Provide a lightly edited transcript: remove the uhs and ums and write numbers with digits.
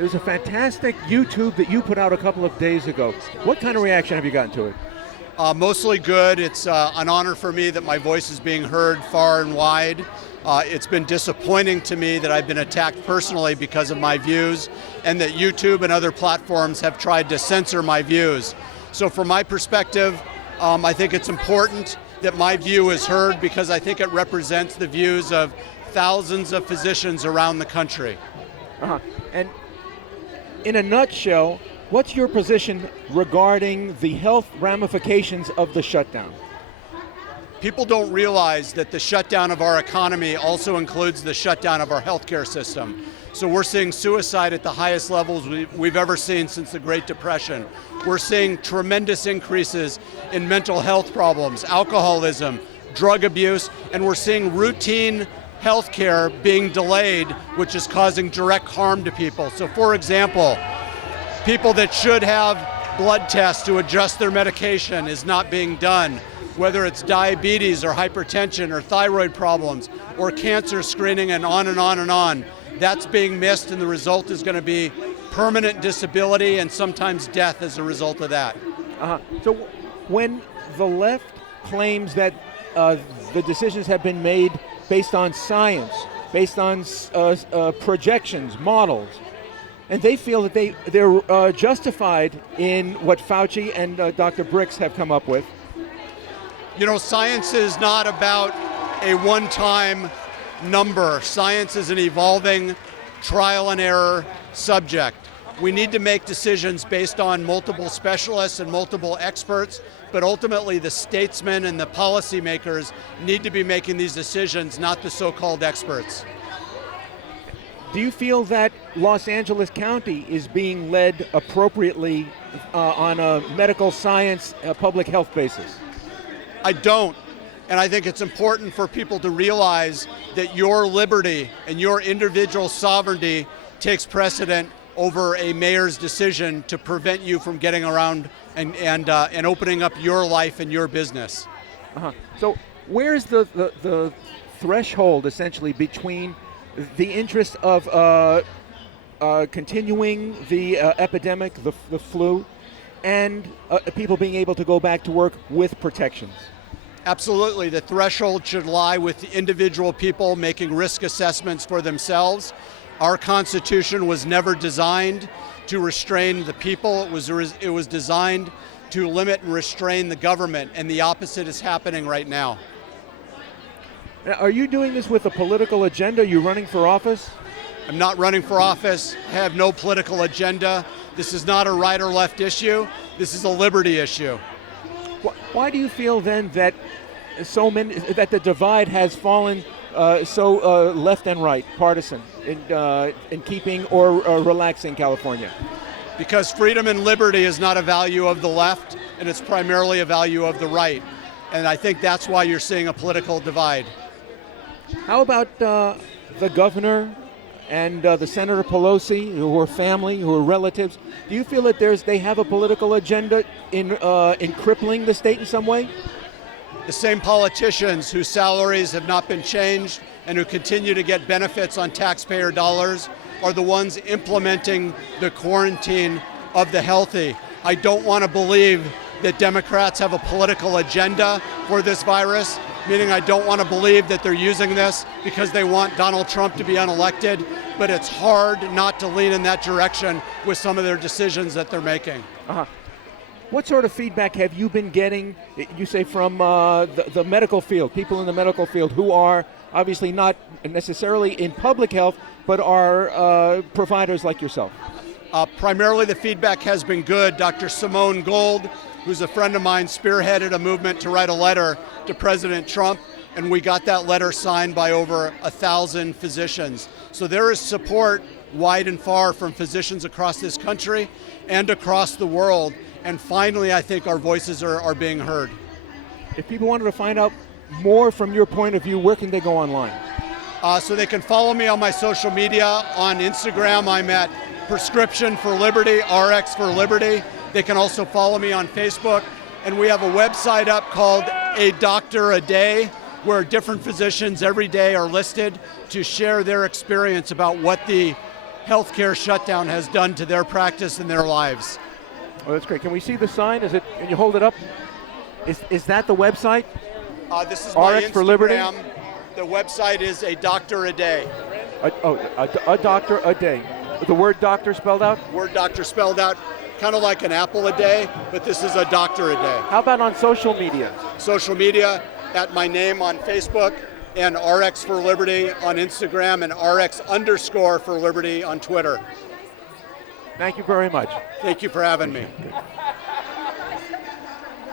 There's a fantastic YouTube that you put out a couple of days ago. What kind of reaction have you gotten to it? Mostly good. It's an honor for me that my voice is being heard far and wide. It's been disappointing to me that I've been attacked personally because of my views, and that YouTube and other platforms have tried to censor my views. So from my perspective, I think it's important that my view is heard because I think it represents the views of thousands of physicians around the country. And in a nutshell, what's your position regarding the health ramifications of the shutdown? People don't realize that the shutdown of our economy also includes the shutdown of our healthcare system. So we're seeing suicide at the highest levels we've ever seen since the Great Depression. We're seeing tremendous increases in mental health problems, alcoholism, drug abuse, and we're seeing routine healthcare being delayed, which is causing direct harm to people. So for example, people that should have blood tests to adjust their medication is not being done, whether it's diabetes or hypertension or thyroid problems or cancer screening and on and on and on. That's being missed, and the result is going to be permanent disability and sometimes death as a result of that. So when the left claims that the decisions have been made based on science, based on projections, models, and they feel that they're justified in what Fauci and Dr. Birx have come up with. You know, science is not about a one-time number. Science is an evolving trial and error subject. We need to make decisions based on multiple specialists and multiple experts, but ultimately the statesmen and the policymakers need to be making these decisions, not the so-called experts. Do you feel that Los Angeles County is being led appropriately on a medical science, public health basis? I don't. And I think it's important for people to realize that your liberty and your individual sovereignty takes precedent over a mayor's decision to prevent you from getting around and opening up your life and your business. So where's the threshold essentially between the interest of continuing the epidemic, the flu, and people being able to go back to work with protections? Absolutely. The threshold should lie with individual people making risk assessments for themselves. Our Constitution was never designed to restrain the people. It was designed to limit and restrain the government, and the opposite is happening right now. Now, are you doing this with a political agenda? Are you running for office? I'm not running for office. I have no political agenda. This is not a right or left issue. This is a liberty issue. Why do you feel then that that the divide has fallen so left and right, partisan, in keeping or relaxing California? Because freedom and liberty is not a value of the left, and it's primarily a value of the right. And I think that's why you're seeing a political divide. How about the governor and the Senator Pelosi, who are family, who are relatives? Do you feel that they have a political agenda in crippling the state in some way? The same politicians whose salaries have not been changed and who continue to get benefits on taxpayer dollars are the ones implementing the quarantine of the healthy. I don't want to believe that Democrats have a political agenda for this virus, meaning I don't want to believe that they're using this because they want Donald Trump to be unelected, but it's hard not to lean in that direction with some of their decisions that they're making. What sort of feedback have you been getting, you say, from the medical field, people in the medical field who are obviously not necessarily in public health, but are providers like yourself? Primarily the feedback has been good. Dr. Simone Gold, who's a friend of mine, spearheaded a movement to write a letter to President Trump, and we got that letter signed by over 1,000 physicians. So there is support wide and far from physicians across this country and across the world. And finally, I think our voices are being heard. If people wanted to find out more from your point of view, where can they go online? So they can follow me on my social media. On Instagram, I'm at Prescription for Liberty, RX for Liberty. They can also follow me on Facebook. And we have a website up called A Doctor a Day, where different physicians every day are listed to share their experience about what the healthcare shutdown has done to their practice and their lives. Oh, that's great. Can we see the sign? Is it? Can you hold it up? Is that the website? This is my RX Instagram. for Liberty? The website is a doctor a day. A doctor a day. The word doctor spelled out? Word doctor spelled out, kind of like an apple a day, but this is a doctor a day. How about on social media? Social media, at my name on Facebook, and RX for Liberty on Instagram, and RX_for Liberty on Twitter. Thank you very much. Thank you for having me. Good.